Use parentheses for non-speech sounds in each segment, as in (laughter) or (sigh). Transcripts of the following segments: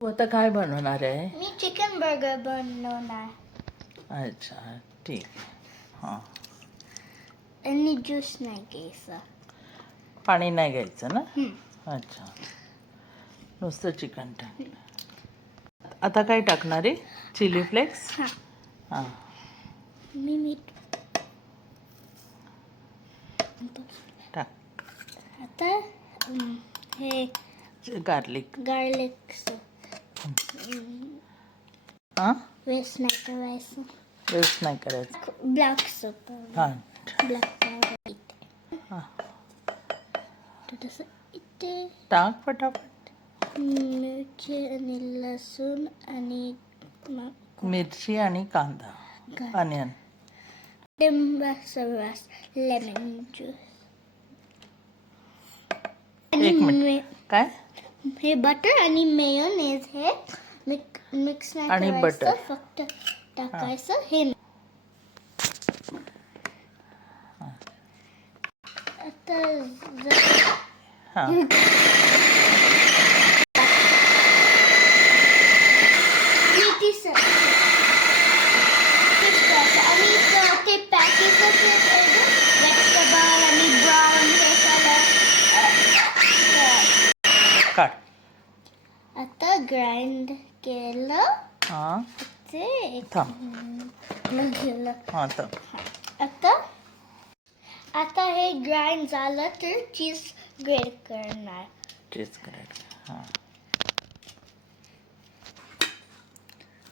तू आता काय बनवणार आहे? मी चिकन बर्गर बनवणार. अच्छा ठीक. हां. आणि ज्यूस नाही घ्यायचा. पाणी नाही घ्यायचं ना. अच्छा. नुसतं चिकन टाक आता काय टाकणार आहे? चिली फ्लेक्स हा. मी मीठ. टाक. आता हे गार्लिक गार्लिक हां वेस्ट नाही करायचं. वेस्ट नाही करायचं. ब्लॅक सोप हां. ब्लॅक हां. थोडंसं इथे टाक पटापट. मिरची आणि लसूण आणि मिरची आणि कांदा. अनियन लिंबाचा रस लेमन ज्यूस एक मिनिट. काय? हे बटर आणि मेयोनेज हे मिक मिक्स नाही आणि करायचं butter. फक्त टाकायचं हे. आता जर- हां (laughs) किती सर आणि त- ते पॅकेज व्हेजिटेबल आणि ब्राऊन हे सगळं काढ आता ग्राइंड केलं. हां. ते एक थांब. मग हां तर आता. आता हे ग्राइंड झालं तर चीज ग्रेड करणार. चीज करायचं हां.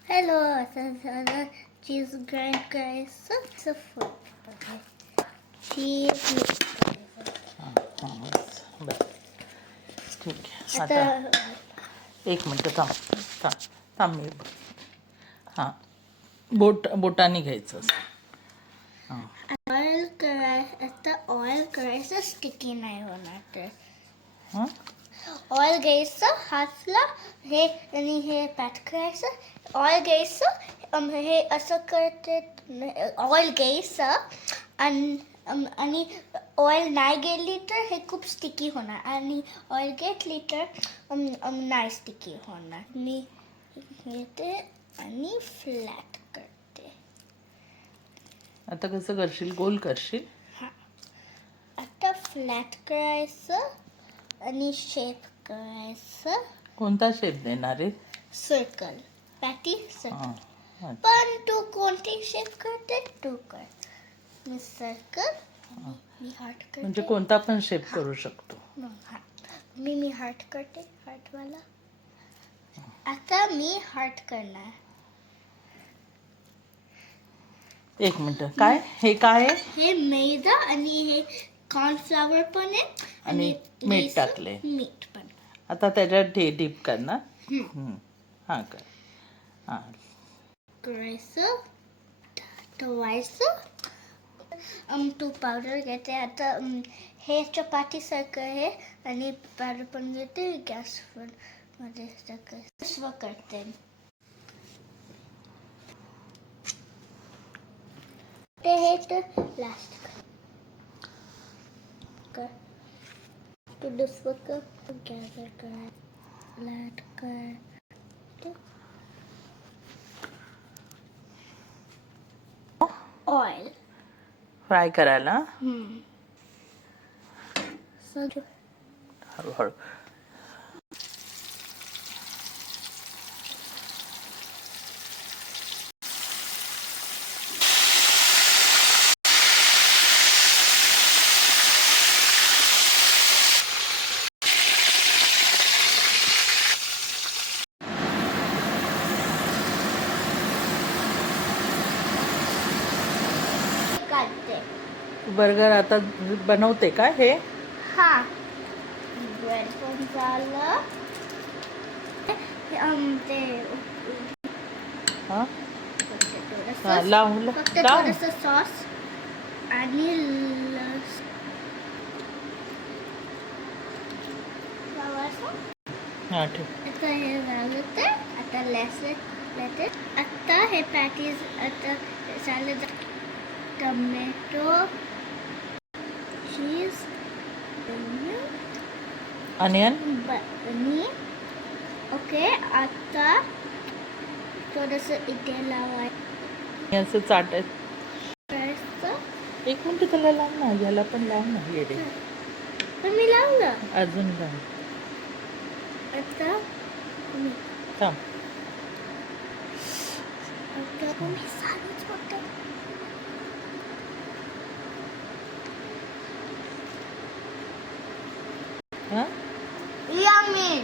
हॅलो आता झालं. चीज ग्राइंड करायचं. असं चीज. हां हां बस. बस. ठीक आहे. आता आता एक मिनटं थांब. थांब. थांब मी. हां. बोट बोटाने घ्यायचं असं. हां. ऑइल कराय आता ऑइल करायचं स्टिकी नाही होणार तर हां? ऑइल घ्यायचं हातला हे आणि हे पॅट करायचं. ऑइल घ्यायचं हे असं करते ऑइल घ्यायचं आणि आणि ऑइल नाही गेली तर हे खूप स्टिकी होणार. आणि ऑइल घेतली तर नाही स्टिकी होणार. मी घेते आणि फ्लॅट करते. आता कसं करशील? गोल करशील? हा. आता फ्लॅट करायचं आणि शेप करायचं. कोणता शेप देणार आहे? Circle patty circle. पण तू कोणती शेप करते? तू कर. मी सर्कल मी हार्ट करते. म्हणजे कोणता पण शेप करू शकतो. मी मी हार्ट करते. हार्ट वाला. आता मी हार्ट करणार. एक मिनटं. काय? हे काय आहे? हे मैदा आणि हे कॉर्नफ्लावर पण आहे आणि मीठ टाकलंय. मीठ पण. आता त्याच्यात डे डीप करणार. हम्म. हां कर. हां. करायचं ठेवायचं तू पावडर घेते, आता हे चपातीसारखं आहे आणि पावडर पण घेते गॅसवर मध्ये स्व करते. ते हे तर लास्ट कर. तू दुसरं गॅसवर कर. लाट कर. ऑइल फ्राय करायला. हळूहळू बर्गर आता बनवते का हे? हा. पण झालं. ते हां? लावून थोडंसं सॉस आणि. हां ठीक आता हे आता लेस लेते आता हे पॅटीज आता झालं टमॅटो चीज अनियन आणि ओके आता थोडंसं इथे लावायचं हे असं चाटायचं एक मिनिट त्याला लाव ना याला पण लाव ना येडे तर मी लावलं. अजून लाव. आता थांब. आता मी साडीच हा Yummy.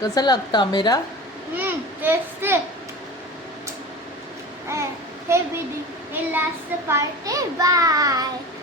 कसं लागतं आमेरा Mmm. Eh, hey, video. Hey, last party. Bye.